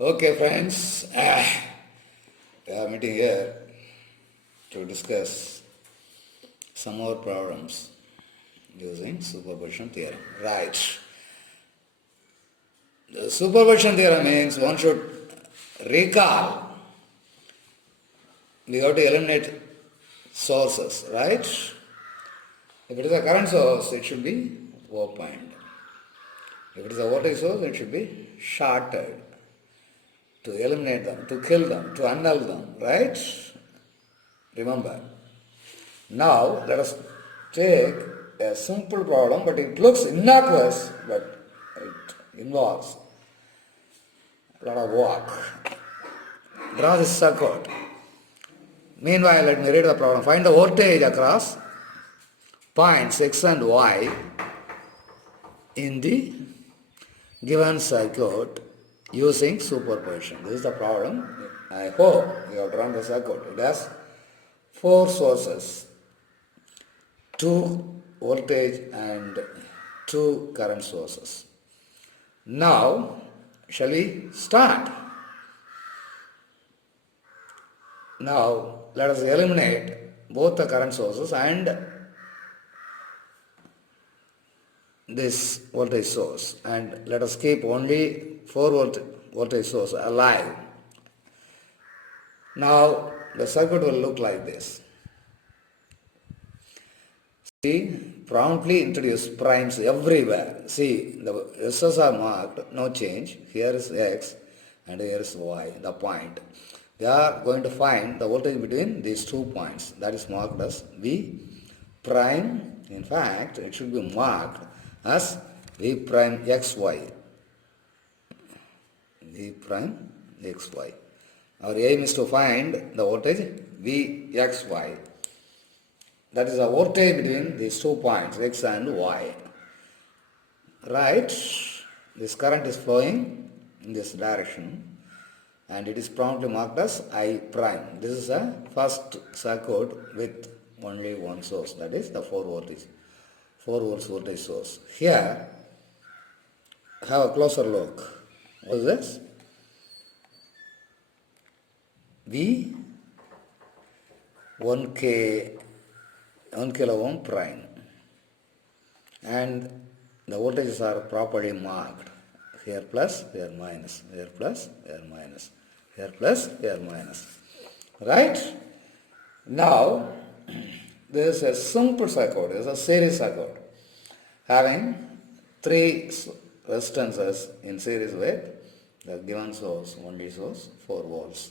Okay, friends, we are meeting here to discuss some more problems using superposition theorem. Right. The superposition theorem means one should recall, we have to eliminate sources, right? If it is a current source, it should be opened. If it is a voltage source, it should be shorted to eliminate them, to kill them, to annul them, right? Remember. Now, let us take a simple problem, but it looks innocuous, but it involves a lot of work. Draw this circuit. Meanwhile, let me read the problem. Find the voltage across points X and Y in the given circuit using superposition. This is the problem. I hope you have drawn the circuit. It has four sources, two voltage and two current sources. Now, shall we start? Now, let us eliminate both the current sources and this voltage source, and let us keep only 4 volt voltage source alive. Now, the circuit will look like this. See, promptly introduce primes everywhere. See, the resistors are marked, no change. Here is X and here is Y, the point. We are going to find the voltage between these 2 points. That is marked as V prime. In fact, it should be marked as V prime XY. V prime XY. Our aim is to find the voltage VXY. That is the voltage between these 2 points, X and Y. Right? This current is flowing in this direction and it is promptly marked as I prime. This is a first circuit with only one source, that is the 4 volts voltage source. Here, have a closer look. What is this? V 1 kilo ohm prime, and the voltages are properly marked. Here plus, here minus, here plus, here minus, here plus, here minus. Right? Now, this is a simple circuit, this is a series circuit having 3 resistances in series with the given source, only source, 4 volts.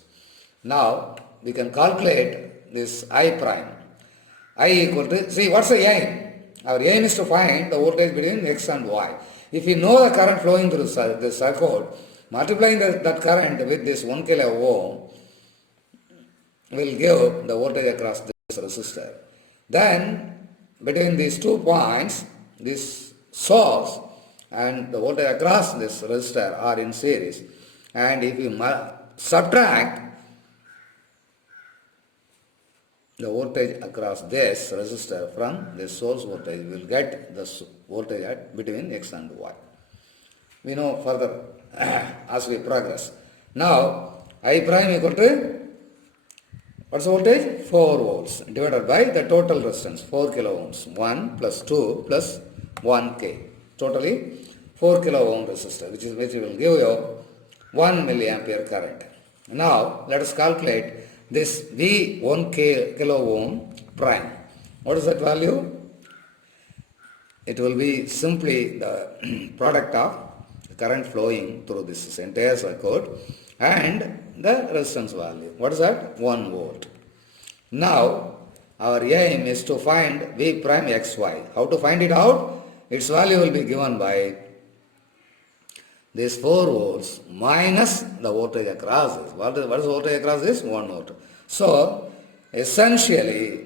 Now, we can calculate this I prime. I equal to, see, what's the aim? Our aim is to find the voltage between X and Y. If we know the current flowing through this circuit, multiplying that current with this 1 kilo ohm will give the voltage across this resistor. Then, between these 2 points, this source and the voltage across this resistor are in series. And if you subtract the voltage across this resistor from this source voltage, we will get the voltage at between X and Y. We know further as we progress. Now, I prime equal to, what's the voltage? 4 volts divided by the total resistance, 4 kilo ohms. 1 plus 2 plus 1K. Totally 4 kilo ohm resistor, which will give you 1 milliampere current. Now, let us calculate this V 1 kilo ohm prime. What is that value? It will be simply the product of the current flowing through this entire circuit and the resistance value. What is that? 1 volt. Now, our aim is to find V prime XY. How to find it out? Its value will be given by this 4 volts minus the voltage across this. What is the voltage across this? 1 volt. So, essentially,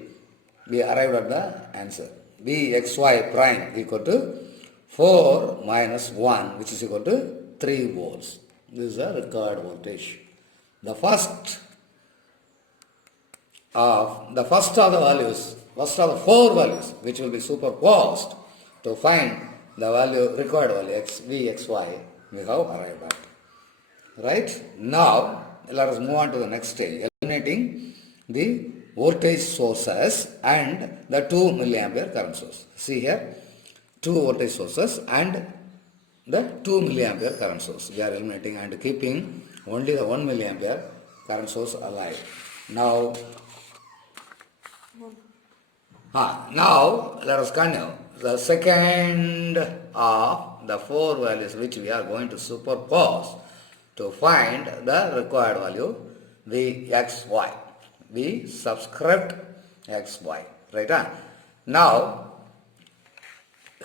we arrived at the answer. Vxy prime equal to 4 minus 1, which is equal to 3 volts. This is the required voltage. The first of the values, first of the 4 values, which will be superposed to find the value, required value, Vxy, we have arrived at. Right? Now, let us move on to the next stage, eliminating the voltage sources and the 2 milliampere current source. See here, two voltage sources and the 2 milliampere current source. We are eliminating and keeping only the 1 milliampere current source alive. Now let us continue. The second of the four values which we are going to superpose to find the required value, Vxy. V subscript xy. Right? Now,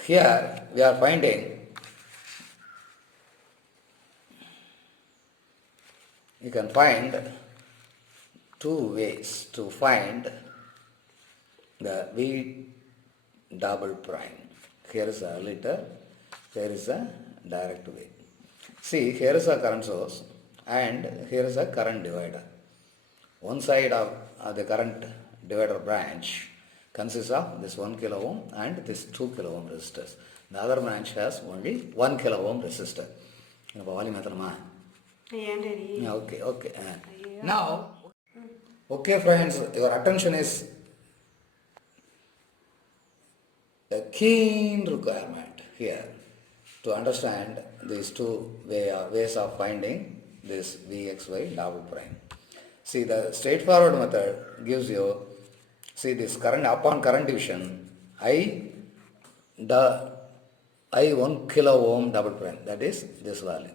here we are finding, you can find two ways to find the V double prime. Here is a letter, here is a direct way. See, here is a current source and here is a current divider. One side of the current divider branch consists of this 1 kilo ohm and this 2 kilo ohm resistors. The other branch has only 1 kilo ohm resistor. Okay. Now, okay friends, your attention is a keen requirement here to understand these two ways of finding this Vxy double prime. See, the straightforward method gives you, see this current, upon current division, I 1 kilo ohm double prime, that is this value.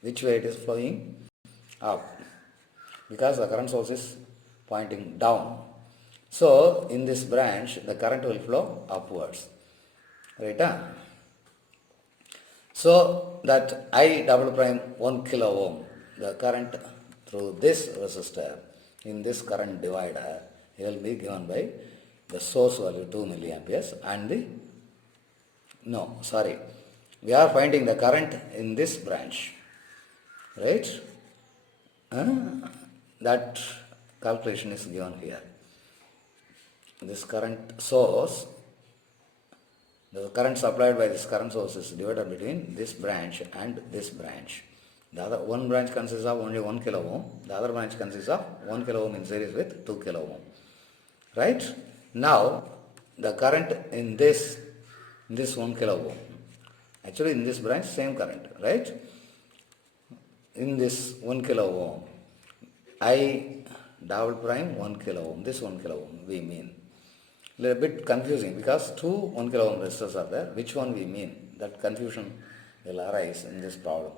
Which way it is flowing? Up. Because the current source is pointing down. So, in this branch, the current will flow upwards. Right? So, that I double prime 1 kilo ohm, the current through this resistor in this current divider will be given by the source value 2 milliamperes and we are finding the current in this branch, right? That calculation is given here. This current source, the current supplied by this current source is divided between this branch and this branch. The other one branch consists of only 1 kilo ohm. The other branch consists of 1 kilo ohm in series with 2 kilo ohm. Right? Now, the current in this 1 kilo ohm. Actually, in this branch, same current. Right? In this 1 kilo ohm, I double prime 1 kilo ohm. This 1 kilo ohm we mean. A little bit confusing because two 1 kilo ohm resistors are there. Which one we mean? That confusion will arise in this problem.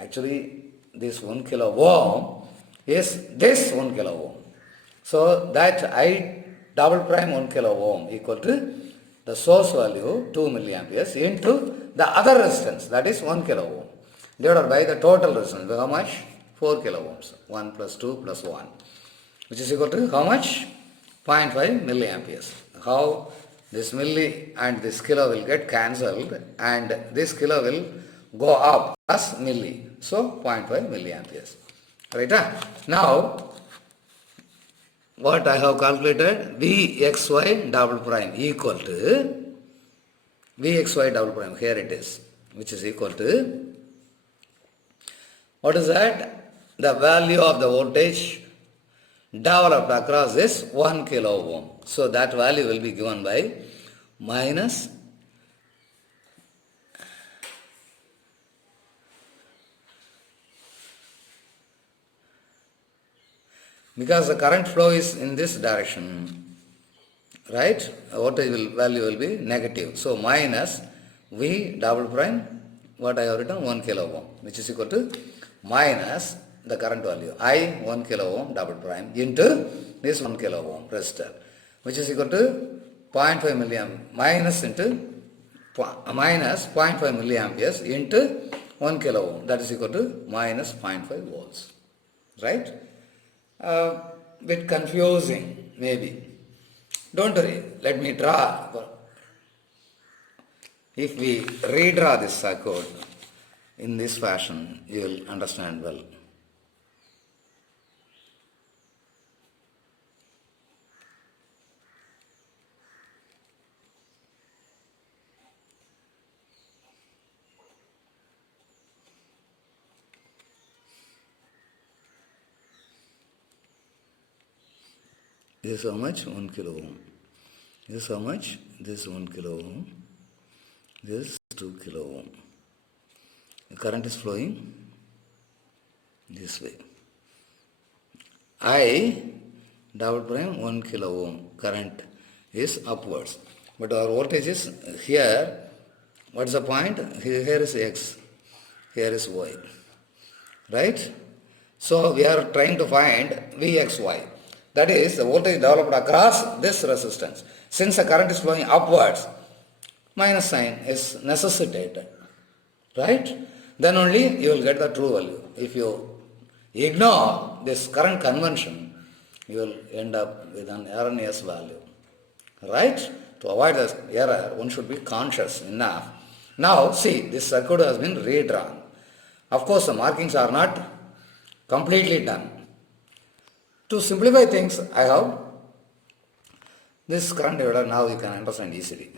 Actually, this 1 kilo ohm is this 1 kilo ohm. So, that I double prime 1 kilo ohm equal to the source value 2 milliamperes into the other resistance, that is 1 kilo ohm, divided by the total resistance. How much? 4 kilo ohms. 1 plus 2 plus 1, which is equal to how much? 0.5 milliamperes. How this milli and this kilo will get cancelled and this kilo will go up as milli. So 0.5 milliamperes. Right? Now, what I have calculated, Vxy double prime equal to Vxy double prime, here it is, which is equal to, what is that? The value of the voltage developed across this 1 kilo ohm. So that value will be given by minus because the current flow is in this direction, right? Voltage value will be negative. So minus V double prime, what I have written, 1 kilo ohm, which is equal to minus the current value I 1 kilo ohm double prime into this 1 kilo ohm resistor, which is equal to 0.5 milliamp minus minus 0.5 milliamperes into 1 kilo ohm, that is equal to minus 0.5 volts. Right? Bit confusing maybe. Don't worry, let me draw. If we redraw this circuit in this fashion, you will understand well. This is how much? 1 kilo ohm. This is how much? This 1 kilo ohm. This 2 kilo ohm. The current is flowing this way. I double prime 1 kilo ohm current is upwards. But our voltage is here. What's the point? Here is X. Here is Y. Right? So we are trying to find Vxy. That is the voltage developed across this resistance. Since the current is flowing upwards, minus sign is necessitated. Right? Then only you will get the true value. If you ignore this current convention, you will end up with an erroneous value. Right? To avoid this error, one should be conscious enough. Now, see, this circuit has been redrawn. Of course, the markings are not completely done. To simplify things, I have this current divider. Now you can understand easily.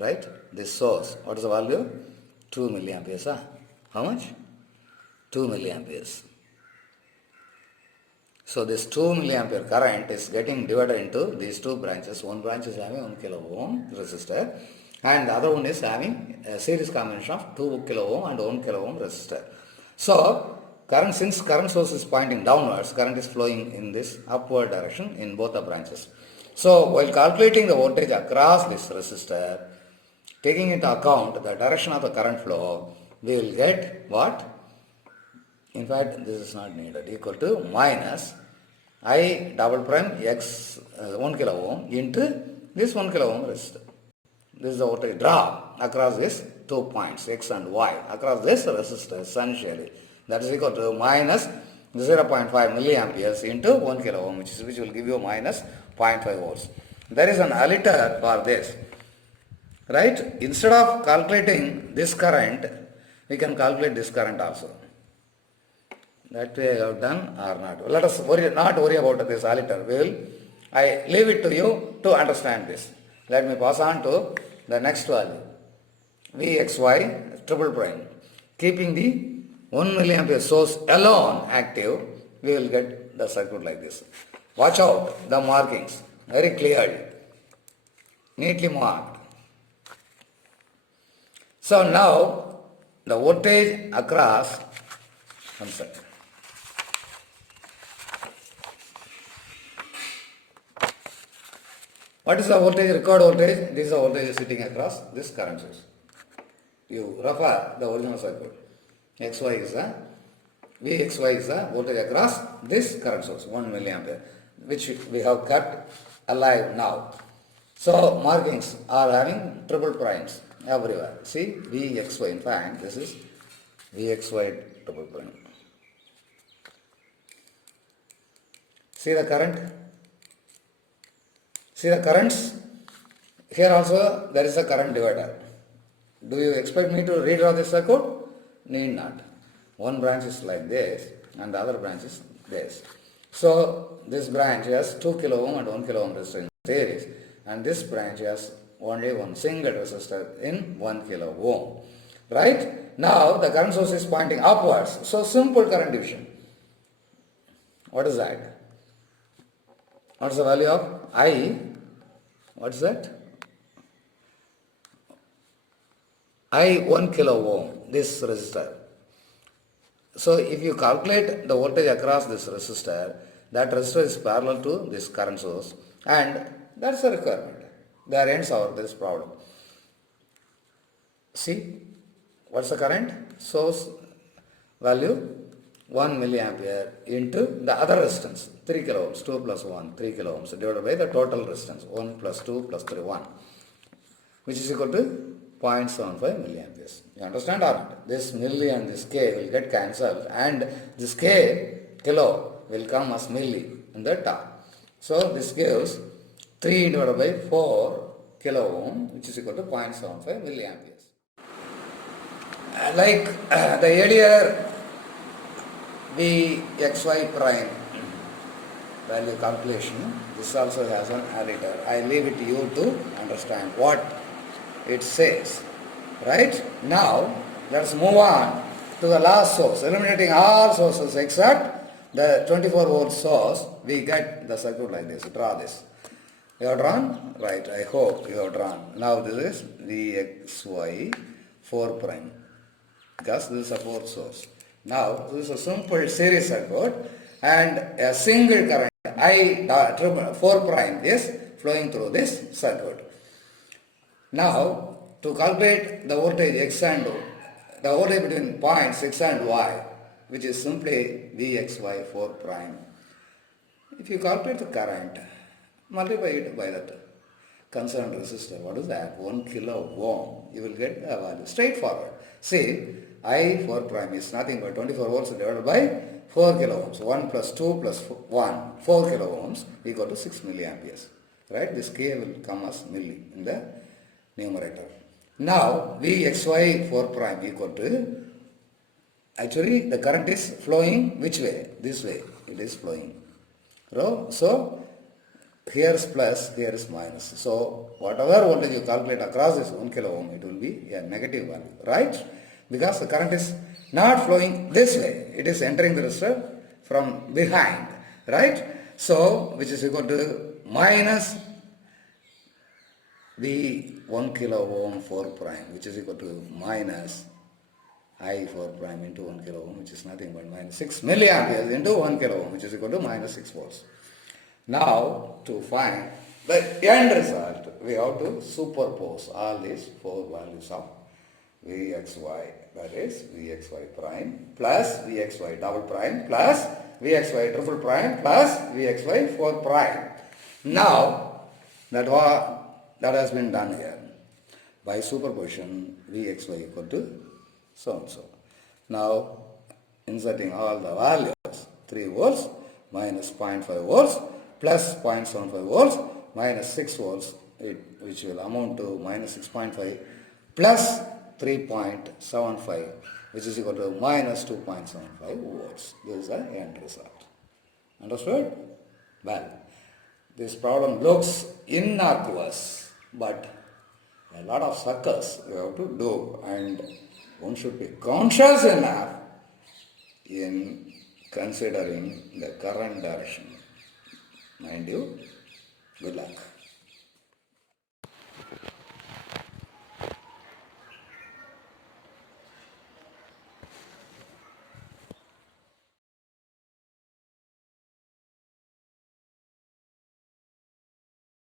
Right? This source, what is the value? 2 milliamperes. Huh? How much? 2 milliamperes. So this 2 milliampere current is getting divided into these two branches. One branch is having 1 kilo ohm resistor and the other one is having a series combination of 2 kilo ohm and 1 kilo ohm resistor. So since current source is pointing downwards, current is flowing in this upward direction in both the branches. So while calculating the voltage across this resistor, taking into account the direction of the current flow, we will get what? In fact, this is not needed. Equal to minus I double prime X 1 kilo ohm into this 1 kilo ohm resistor. This is the voltage drop across these 2 points, X and Y, across this resistor essentially. That is equal to minus 0.5 milliamperes into 1 kilo ohm, which will give you minus 0.5 volts. There is an aliter for this. Right? Instead of calculating this current, we can calculate this current also. That way I have done or not. Let us not worry about this aliter. I leave it to you to understand this. Let me pass on to the next value. Vxy triple prime. Keeping the 1 milliampere source alone active, we will get the circuit like this. Watch out the markings very clearly, neatly marked. So now the voltage across, one second. What is the voltage, required voltage? This is the voltage sitting across this current source. You refer the original circuit. Xy is the Vxy is the voltage across this current source, 1 milliampere, which we have kept alive now. So markings are having triple primes everywhere. See, Vxy, in fact, this is Vxy triple prime. See the current? See the currents? Here also there is a current divider. Do you expect me to redraw this circuit? Need not. One branch is like this and the other branch is this. So this branch has 2 kilo ohm and 1 kilo ohm resistor in series, and this branch has only one single resistor in 1 kilo ohm. Right? Now the current source is pointing upwards. So simple current division. What is that? What is the value of I? What is that? I 1 kilo ohm, this resistor. So if you calculate the voltage across this resistor, that resistor is parallel to this current source, and that's a requirement. There ends this problem. See, what's the current source value? 1 milliampere into the other resistance, 3 kilo ohms, 2 plus 1, 3 kilo ohms, divided by the total resistance, 1 plus 2 plus 3, 1, which is equal to 0.75 milliamperes. You understand or not? This milli and this K will get cancelled, and this K, kilo, will come as milli in the top. So this gives 3 divided by 4 kilo ohm, which is equal to 0.75 milliamperes. Like the earlier Vxy prime value calculation, this also has an aliter. I leave it to you to understand what it says. Right? Now, let us move on to the last source, eliminating all sources except the 24 volt source, we get the circuit like this. Draw this. You have drawn? Right, I hope you have drawn. Now this is Vxy 4 prime, because this is a 4 source. Now this is a simple series circuit, and a single current I 4 prime is flowing through this circuit. Now to calculate the voltage X and O, the voltage between points X and Y, which is simply Vxy 4 prime. If you calculate the current, multiply it by that concerned resistor. What is that? 1 kilo ohm. You will get the value. Straightforward. See, I 4 prime is nothing but 24 volts divided by 4 kilo ohms. 1 plus 2 plus 1, 4 kilo ohms equal to 6 milliamperes. Right? This K will come as milli in the numerator. Now, Vxy 4 prime equal to, actually the current is flowing which way? This way it is flowing. So, here is plus, here is minus. So, whatever voltage you calculate across this 1 kilo ohm, it will be a negative value, right? Because the current is not flowing this way. It is entering the resistor from behind, right? So, which is equal to minus the 1 kilo ohm 4 prime, which is equal to minus I 4 prime into 1 kilo ohm, which is nothing but minus 6 milliamperes into 1 kilo ohm, which is equal to minus 6 volts. Now, to find the end result, we have to superpose all these 4 values of Vxy, that is Vxy prime plus Vxy double prime plus Vxy triple prime plus Vxy 4 prime. Now, that has been done here. By superposition, Vxy equal to so and so. Now, inserting all the values, 3 volts minus 0.5 volts plus 0.75 volts minus 6 volts, which will amount to minus 6.5 plus 3.75, which is equal to minus 2.75 volts. This is the end result. Understood? Well, this problem looks innocuous, but a lot of circles you have to do, and one should be conscious enough in considering the current direction. Mind you, good luck.